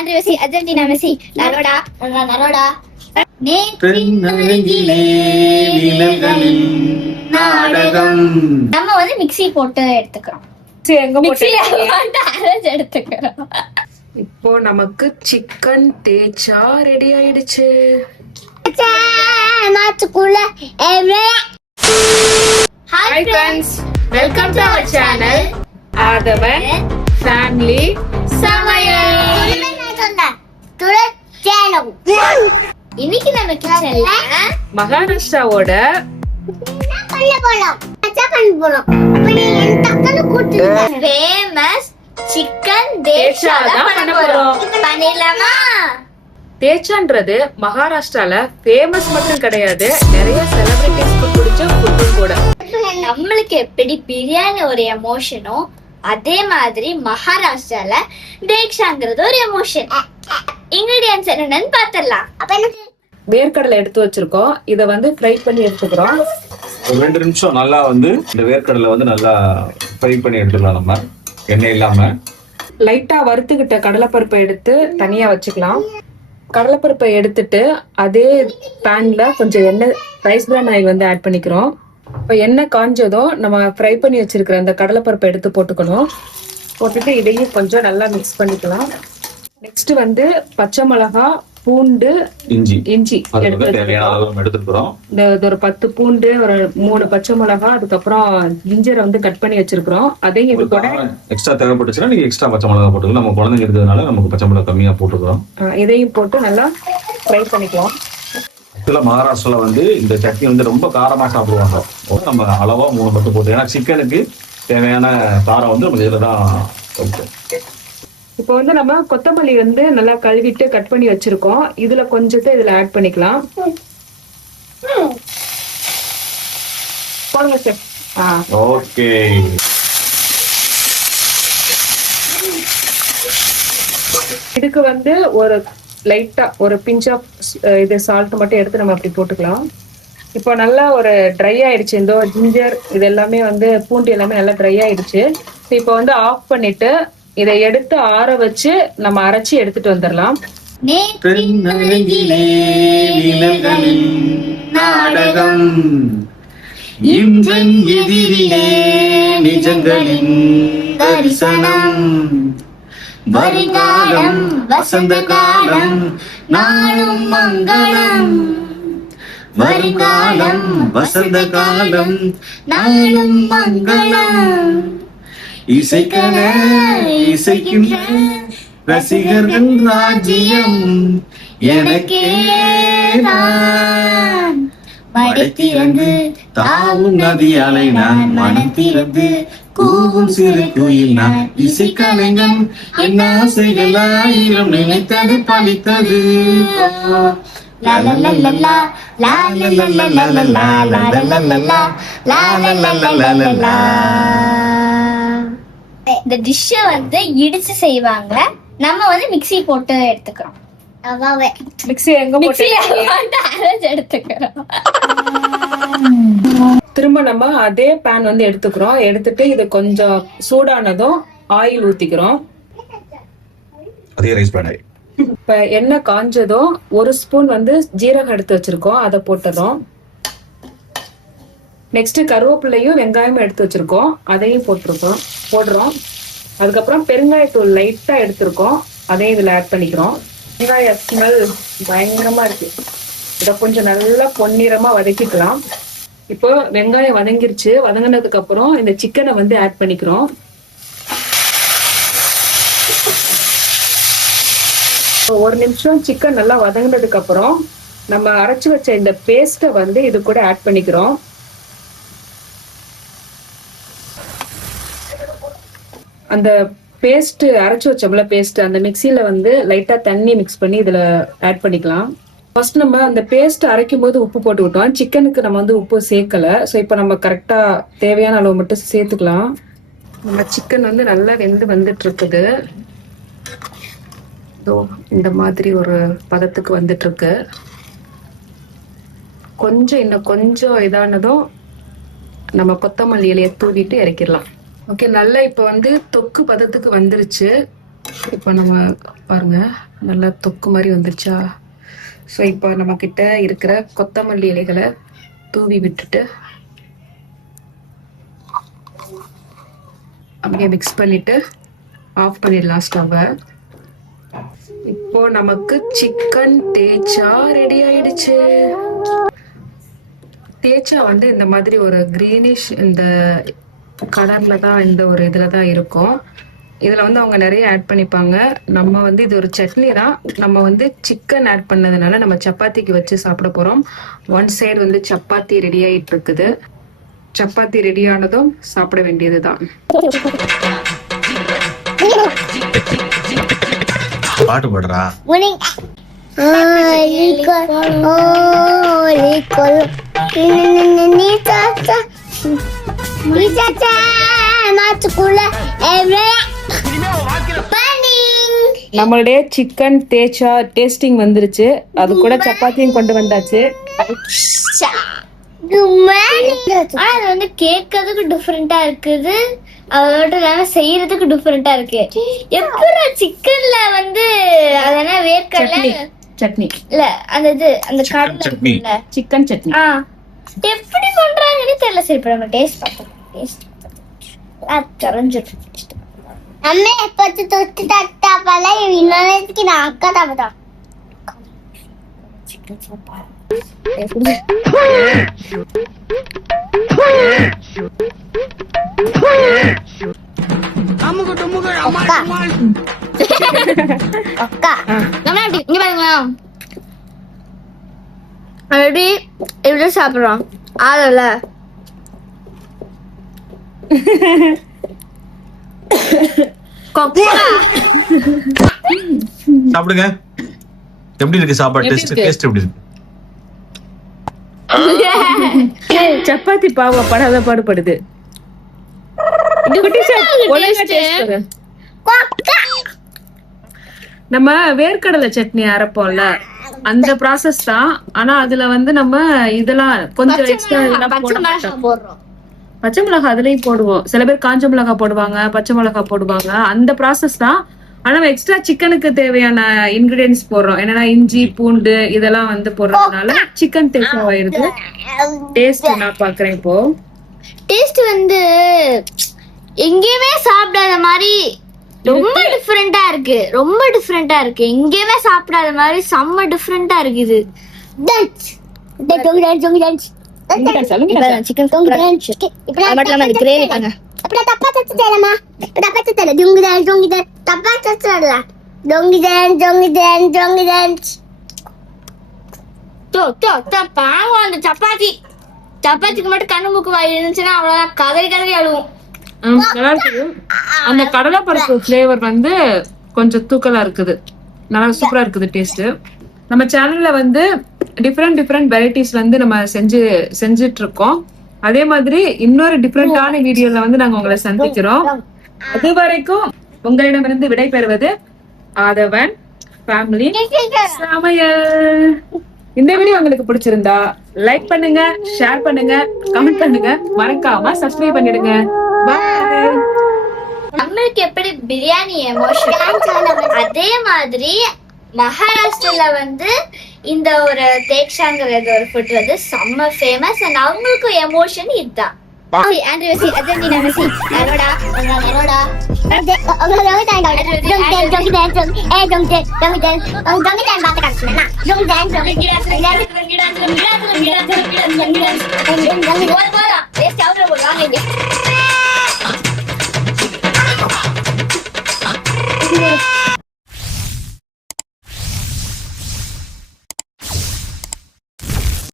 Laundry Messi, Argentina Messi, நரோடா. நம்ம வந்து மிக்ஸி போட்டு எடுத்துக்கிறோம். எடுத்துக்கிறோம். இப்போ நமக்கு சிக்கன் தேச்சா ரெடி ஆயிடுச்சு. Hi friends, welcome to our channel Aadhavan family சமையல். இன்னைக்கு நம்ம கிச்சன்ல மகாராஷ்டிராவோட ஃபேமஸ் சிக்கன் தேச்சா பண்ண போறோம். பண்ணிடலாமா? தேச்சான்றது மகாராஷ்டிரால ஃபேமஸ் மட்டும் கிடையாது, நிறைய செலிபிரிட்டிஸ்க்கு பிடிச்ச ஃபுட்டும் கூட. நம்மளுக்கு எப்படி பிரியாணி ஒரு எமோஷனோ அதே மாதிரி மகாராஷ்டிரால தேக்ஷாங்கிறது ஒரு எமோஷன். இன்கிரிடியன்ஸ் என்னன்னு பாத்திரலாம். வேர்க்கடலை எடுத்து வச்சிருக்கோம், இத வந்து ஃப்ரை பண்ணி எடுத்துக்கிறோம். ஒரு 2 நிமிஷம் நல்லா வந்து இந்த வேர்க்கடலை வந்து நல்லா ஃப்ரை பண்ணி எடுத்துக்கலாம். நம்ம எண்ணெய் இல்லாம லைட்டா வறுத்துக்கிட்ட கடலைப்பருப்பை எடுத்து தனியா வச்சுக்கலாம். கடலைப்பருப்பை எடுத்துட்டு அதே பேன்ல கொஞ்சம் எண்ணெய், ரைஸ் பிரான் ஆயில் வந்து ஆட் பண்ணிக்கிறோம். இப்போ எண்ணெய் காஞ்சதும் நம்ம ஃப்ரை பண்ணி வச்சிருக்கிற அந்த கடலைப்பருப்பை எடுத்து போட்டுக்கணும். போட்டுட்டு இதையும் கொஞ்சம் நல்லா மிக்ஸ் பண்ணிக்கலாம். நெக்ஸ்ட் வந்து பச்சை மிளகா, பூண்டு, இஞ்சி எடுத்துக்கிறோம். ஒரு 10 பூண்டு, ஒரு 3 பச்சை மிளகா, அதுக்கப்புறம் ஜிஞ்சரை வந்து கட் பண்ணி வச்சிருக்கிறோம். அதையும் இது கூட எக்ஸ்ட்ரா தேவைப்பட்டுச்சுன்னா நீங்க எக்ஸ்ட்ரா பச்சை மிளகா போட்டுக்கலாம். நம்ம குழந்தைங்க இருக்கிறதுனால நமக்கு பச்சை மிளகா கம்மியா போட்டுக்கிறோம். இதையும் போட்டு நல்லா ஃப்ரை பண்ணிக்கலாம். ஆக்சுவலா மகாராஷ்டிரால வந்து இந்த சட்னி வந்து ரொம்ப காரமா சாப்பிடுவாங்க. நம்ம அளவா 3 மட்டும் போட்டு, ஏன்னா சிக்கனுக்கு தேவையான காரம் வந்து நம்ம இதுல தான் இருக்கும். இப்போ வந்து நம்ம கொத்தமல்லி வந்து நல்லா கழுவிட்டு கட் பண்ணி வச்சிருக்கோம். இதுல கொஞ்சத்தை இதுல ஆட் பண்ணிக்கலாம். போடுங்க சார். ஓகே. இதுக்கு வந்து ஒரு லைட்டா ஒரு பிஞ்ச் ஆஃப் இது சால்ட் மட்டும் எடுத்து நம்ம அப்படி போட்டுக்கலாம். இப்போ நல்லா ஒரு ட்ரை ஆயிடுச்சு. இந்த ஜிஞ்சர் இது எல்லாமே வந்து பூண்டு எல்லாமே நல்லா ட்ரை ஆயிடுச்சு. இப்போ வந்து ஆஃப் பண்ணிட்டு இதை எடுத்து ஆற வச்சு நம்ம அரைச்சி எடுத்துட்டு வந்துடலாம். நாடகம் நிஜங்களின் தரிசனம், வருங்காலம் வசந்த காலம் நாளும் மங்களம், வருங்காலம் வசந்த காலம் நாளும் மங்களம், இசைக்கன இசைக்கின்ற ரசிகர்கள் ராஜ்யம் எனக்கே நான், மடை திறந்து தாவும் நதியாலை நான், மனம் திறந்து கூவும் சிறு குயில் நான், இசைக்கலைஞன் என் ஆசைகள் 1000 நினைத்தது பழித்தது. இந்த டிஷ்ஷ வந்து இடிச்சு செய்வாங்க. நம்ம வந்து மிக்ஸி போட்டு எடுத்துக்கிறோம். மிக்ஸி எங்க போட்டு எடுத்துக்கிறோம். திரும்ப நம்ம அதே பேன் வந்து எடுத்துக்கிறோம். எடுத்துட்டு இது கொஞ்சம் சூடானதும் ஆயில் ஊத்திக்கிறோம். அதே ரைஸ் பேன் ஆயில். இப்ப எண்ணெய் காஞ்சதும் 1 ஸ்பூன் வந்து ஜீரகம் எடுத்து வச்சிருக்கோம், அதை போட்டுறோம். நெக்ஸ்ட் கருவேப்பிலையும் வெங்காயமும் எடுத்து வச்சிருக்கோம், அதையும் போடுறோம். அதுக்கப்புறம் பெருங்காயத்தூள் லைட்டா எடுத்திருக்கோம், அதையும் இதுல ஆட் பண்ணிக்கிறோம். வெங்காய ஸ்மெல் பயங்கரமா இருக்கு. இதை கொஞ்சம் நல்லா பொன்னிறமா வதக்கிக்கலாம். இப்போ வெங்காயம் வதங்கிருச்சு. வதங்கினதுக்கு அப்புறம் இந்த சிக்கனை வந்து ஆட் பண்ணிக்கிறோம். ஒரு நிமிஷம் சிக்கன் நல்லா வதங்கினதுக்கு அப்புறம் நம்ம அரைச்சு வச்ச இந்த பேஸ்ட்டை வந்து இது கூட ஆட் பண்ணிக்கிறோம். அந்த பேஸ்ட் அரைச்சு வச்சோம்ல பேஸ்ட், அந்த மிக்சியில வந்து லைட்டா தண்ணி மிக்ஸ் பண்ணி இதுல ஆட் பண்ணிக்கலாம். ஃபர்ஸ்ட் நம்ம அந்த பேஸ்ட் அரைக்கும் போது உப்பு போட்டுக்கிட்டோம். சிக்கனுக்கு நம்ம வந்து உப்பு சேர்க்கல. ஸோ இப்போ நம்ம கரெக்டா தேவையான அளவு மட்டும் சேர்த்துக்கலாம். நம்ம சிக்கன் வந்து நல்லா வந்துட்டு இருக்குது. இந்த மாதிரி ஒரு பதத்துக்கு வந்துட்டு இருக்கு. இன்னும் கொஞ்சம் இதானதும் நம்ம கொத்தமல்லி இலையை தூவிட்டு இறக்கிடலாம். ஓகே, நல்லா இப்போ வந்து தொக்கு பதத்துக்கு வந்துருச்சு. இப்போ நம்ம பாருங்க நல்லா தொக்கு மாதிரி வந்துருச்சா. ஸோ இப்போ நம்ம கிட்ட இருக்கிற கொத்தமல்லி இலைகளை தூவி விட்டுட்டு அப்படியே மிக்ஸ் பண்ணிட்டு ஆஃப் பண்ணிடலாம் ஸ்டவ்வை. இப்போ நமக்கு சிக்கன் தேச்சா ரெடி ஆயிடுச்சு. தேச்சா வந்து இந்த மாதிரி ஒரு கிரீனிஷ் இந்த கலர்ல தான் இந்த ஒரு இதுல தான் இருக்கும். இதுல வந்து அவங்க நிறைய ஆட் பண்ணிப்பாங்க. நம்ம வந்து இது ஒரு சட்னி தான். நம்ம வந்து சிக்கன் ஆட் பண்ணதுனால நம்ம சப்பாத்திக்கு வச்சு சாப்பிட போறோம். ஒன் சைடு வந்து சப்பாத்தி ரெடி ஆயிட்டு இருக்குது. சப்பாத்தி ரெடி ஆனதும் சாப்பிட வேண்டியதுதான். பாட்டு பாடுறா. நம்மளுடைய சிக்கன் தேச்சா டேஸ்டிங் வந்துருச்சு. அது கூட சப்பாத்தியும் கொண்டு வந்தாச்சு. அது வந்து கேட்கறதுக்கு டிஃபரெண்டா இருக்குது, அதோட இல்லாம செய்யறதுக்கு டிஃபரெண்டா இருக்கு. எப்படி சிக்கன்ல வந்து அதனா வேர்க்கடலை சட்னி இல்ல அந்த இது அந்த கடலை சிக்கன் சட்னி எப்படி பண்றாங்கன்னு தெரியல. சரி இப்ப நம்ம டேஸ்ட் பார்த்தோம். டேஸ்ட் தெரிஞ்சிட்டு அம்மே எப்போது தொட்டு தட்டாப்பல இன்னொருக்கு நான் அக்கா தாப்பதா சிக்கன் சாப்பாடு அக்கா இங்க பாருங்களா, எப்படி எப்படி சாப்பிடுறோம் ஆளல சாப்பிடுங்க. எப்படி இருக்கு சாப்பாடு? டேஸ்ட் எப்படி இருக்கு? சப்பாத்தி பாவ படாத பாடுபடுது. நம்ம வேர்க்கடலை சட்னி அரைப்போம்ல அந்த ப்ராசஸ் தான். ஆனா அதுல வந்து நம்ம இதெல்லாம் கொஞ்சம் எக்ஸ்ட்ரா இதெல்லாம் போட மாட்டோம். பச்சை மிளகாய் அதுலயும் போடுவோம். சில பேர் காஞ்ச மிளகாய் போடுவாங்க, பச்சை மிளகாய் போடுவாங்க. அந்த ப்ராசஸ் தான். ஆனா நம்ம எக்ஸ்ட்ரா சிக்கனுக்கு தேவையான இன்கிரிடியன்ஸ் போடுறோம். என்னன்னா இஞ்சி பூண்டு இதெல்லாம் வந்து போடுறதுனால சிக்கன் டேஸ்ட் ஆயிடுது. டேஸ்ட் நான் பாக்குறேன் இப்போ. டேஸ்ட் வந்து எங்கேயுமே சாப்பிடாத மாதிரி ரொம்ப டிஃபரெண்டா இருக்கு. ரொம்ப டிஃபரெண்டா இருக்கு. எங்கேயுமே சாப்பிடாத மாதிரி செம்ம டிஃபரெண்டா இருக்குது. சிக்கன் கிரேவி பாருங்க. ఇప్పుడు తప్పచ్చలేమా తప్పచ్చలే దొంగిదాన్ దొంగిదాన్ తప్పచ్చలే దొంగిదాన్ பாவம் அந்த சப்பாத்திக்கு மட்டும் கண்ணு மூக்கு வாய் இருந்துச்சுன்னா அவ்வளவுதான் கதறி கதறி அழுவும். அந்த கடலை பருப்பு ஃபிளேவர் வந்து கொஞ்சம் தூக்கலா இருக்குது. நல்லா சூப்பரா இருக்குது டேஸ்ட். நம்ம சேனல்ல வந்து டிஃப்ரெண்ட் வெரைட்டிஸ் வந்து நம்ம செஞ்சுட்டு இருக்கோம். அதே மாதிரி இன்னொரு டிஃப்ரெண்டான வீடியோல வந்து நாங்க உங்களை சந்திக்கிறோம். அது வரைக்கும் உங்களிடமிருந்து விடை பெறுவது ஆதவன் ஃபேமிலி சமையல். இந்த வீடியோ உங்களுக்கு பிடிச்சிருந்தா லைக் பண்ணுங்க, ஷேர் பண்ணுங்க, கமெண்ட் பண்ணுங்க, மறக்காம சப்ஸ்கிரைப் பண்ணிடுங்க. பாய். நம்மளுக்கு எப்படி பிரியாணி எமோஷன், அதே மாதிரி மகாராஷ்டிரால வந்து இந்த ஒரு தேக்ஷாங்கிறது ஒரு ஃபுட் வந்து செம்ம ஃபேமஸ். அண்ட் அவங்களுக்கு எமோஷன் இதுதான். Don't